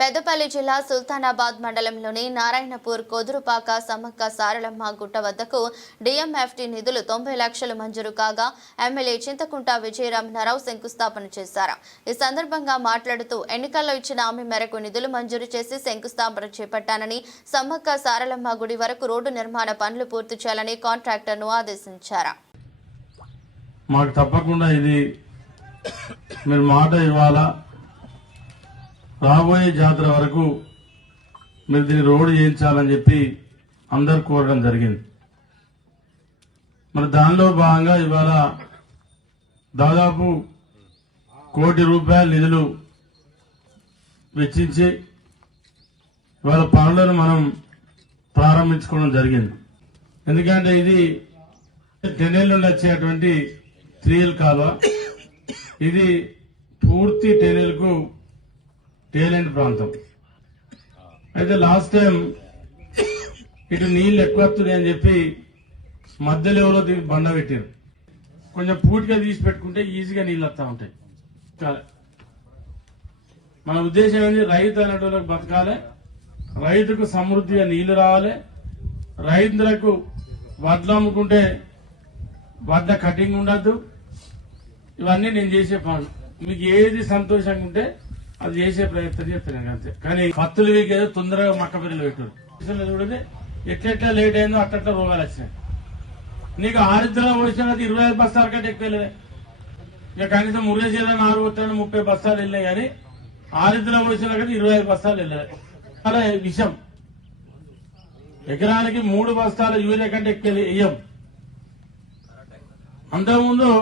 పెద్దపల్లి జిల్లా సుల్తానాబాద్ మండలంలోని నారాయణపూర్ కోదురుపాక సమ్మక్క సారలమ్మ గుట్ట వద్దకు డిఎంఎఫ్టీ నిధులు 90 లక్షలు మంజూరు కాగా ఎమ్మెల్యే చింతకుంట విజయరామనారావు శంకుస్థాపన చేశారు. ఈ సందర్భంగా మాట్లాడుతూ ఎన్నికల్లో ఇచ్చిన హామీ మేరకు నిధులు మంజూరు చేసి శంకుస్థాపన చేపట్టానని, సమ్మక్క సారలమ్మ గుడి వరకు రోడ్డు నిర్మాణ పనులు పూర్తి చేయాలని కాంట్రాక్టర్ను ఆదేశించారు. మాకు తప్పకుండా ఇది మీరు మాట ఇవ్వాలా, రాబోయే జాతర వరకు మీరు దీన్ని రోడ్డు చేయించాలని చెప్పి అందరు కోరడం జరిగింది. మరి దానిలో భాగంగా ఇవాళ దాదాపు ₹1 కోటి నిధులు వెచ్చించి ఇవాళ పనులను మనం ప్రారంభించుకోవడం జరిగింది. ఎందుకంటే ఇది 10 ఏళ్ళ నుండి వచ్చేటువంటి 3L కాలువ. ఇది పూర్తి 10 ఏళ్లకు టేలెంట్ ప్రాంతం. అయితే లాస్ట్ టైం ఇటు నీళ్లు ఎక్కువ వస్తున్నాయి అని చెప్పి మధ్య లెవెల్లో దీనికి బండ పెట్టారు. కొంచెం పూర్తిగా తీసి పెట్టుకుంటే ఈజీగా నీళ్ళు వస్తూ ఉంటాయి. మన ఉద్దేశం ఏంటి, రైతు అనేటోళ్ళకి బతకాలి, రైతుకు సమృద్ధిగా నీళ్లు రావాలి, రైతులకు వడ్లు అమ్ముకుంటే వడ్ల కటింగ్ ఉండద్దు. ఇవన్నీ నేను చేసే పనులు. మీకు ఏది సంతోషంగా ఉంటే అది చేసే ప్రయత్నం చేస్తున్నాను అంతే. కానీ పత్తులు వీకేదో తొందరగా మక్క పిల్లలు పెట్టారు. చూడండి ఎట్లెట్లా లేట్ అయిందో అట్లా రోగాలు వచ్చినాయి. నీకు ఆరిద్రలో పోసిన 25 బస్తాల కంటే ఎక్కువ వెళ్ళలే. ఇక కనీసం మురుగేశ్వర 30 బస్తాలు వెళ్ళాయి, కానీ ఆరిద్రలో పోసిన కదా 25 బస్తాలు వెళ్ళలే. అలా విషయం ఎకరానికి 3 బస్తాల యూరియా కంటే ఎక్కువ వేయం. అంతకుముందు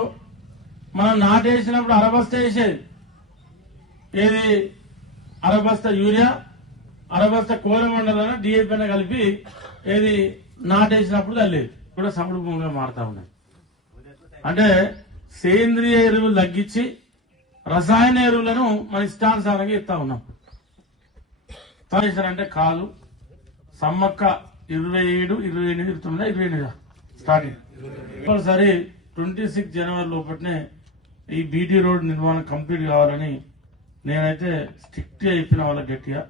మనం నాటేసినప్పుడు 1/2 బస్తా వేసేది. ఏది 1/2 బస్తా యూరియా, 1/2 బస్తా కోరమండలన డిఏపీ కలిపి ఏది నాటేసినప్పుడు తల్లేదు కూడా సముడు భూమిగా మారుతా ఉన్నాయి. అంటే సేంద్రియ ఎరువులు తగ్గించి రసాయన ఎరువులను మన ఇష్టానుసారంగా ఇస్తా ఉన్నాం. అంటే కాదు సమ్మక్క 27, 28, 29 స్టార్టింగ్. సరే 26 జనవరి లోపలనే ఈ బీటీ రోడ్ నిర్మాణం కంప్లీట్ కావాలని నేనైతే స్ట్రిక్ట్ గా చెప్పిన వాళ్ళకి గట్టిగా.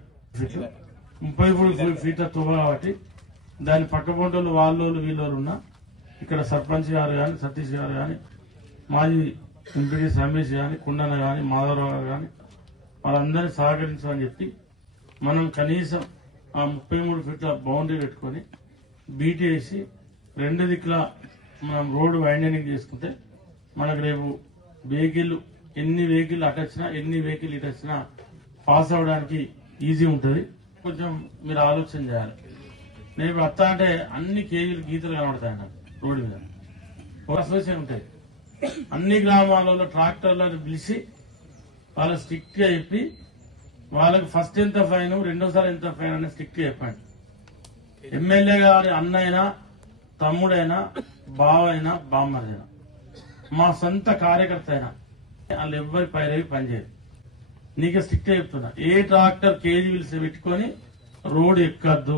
33 ఫీట్ల తువ్వ కాబట్టి దాని పక్క పొంటలు వాళ్ళు వీళ్ళు ఉన్నా ఇక్కడ సర్పంచ్ గారు కానీ, సతీష్ గారు కానీ, మాజీ ఎంపీడీ రమేష్ కానీ, కుండన్న కానీ, మాధవరావు గారు కానీ వాళ్ళందరినీ సహకరించమని చెప్పి మనం కనీసం ఆ 33 ఫీట్ల బౌండరీ పెట్టుకొని బీటీ వేసి 2 దిక్కుల మనం రోడ్డు వైండనింగ్ చేసుకుంటే మనకు రేపు వెహికల్ ఎన్ని వెహికల్ అటు వచ్చినా, ఎన్ని వెహికల్ ఇటు వచ్చినా పాస్ అవడానికి ఈజీ ఉంటుంది. కొంచెం మీరు ఆలోచన చేయాలి. నేను ఇప్పుడు వస్తా అంటే అన్ని కేజీలు గీతలు కనబడతాయి నాకు రోడ్డు మీద. ఒక అసోసియేషన్ ఉంటాయి. అన్ని గ్రామాలలో ట్రాక్టర్లను పిలిచి వాళ్ళకి స్ట్రిక్ట్ గా చెప్పి వాళ్ళకి ఫస్ట్ ఎంత ఫైన్, రెండోసారి ఎంత ఫైన్ అనేది స్ట్రిక్ట్ గా చెప్పండి. ఎమ్మెల్యే గారి అన్నైనా, తమ్ముడైనా, బావైనా, బామ్మరైనా, మా సొంత కార్యకర్త అయినా వాళ్ళు ఎవ్వరి పైరవి పనిచేయరు. నీకే స్ట్రిక్ట్ చెప్తున్నా, ఏ ట్రాక్టర్ కేజీ విలిసి పెట్టుకొని రోడ్ ఎక్కద్దు.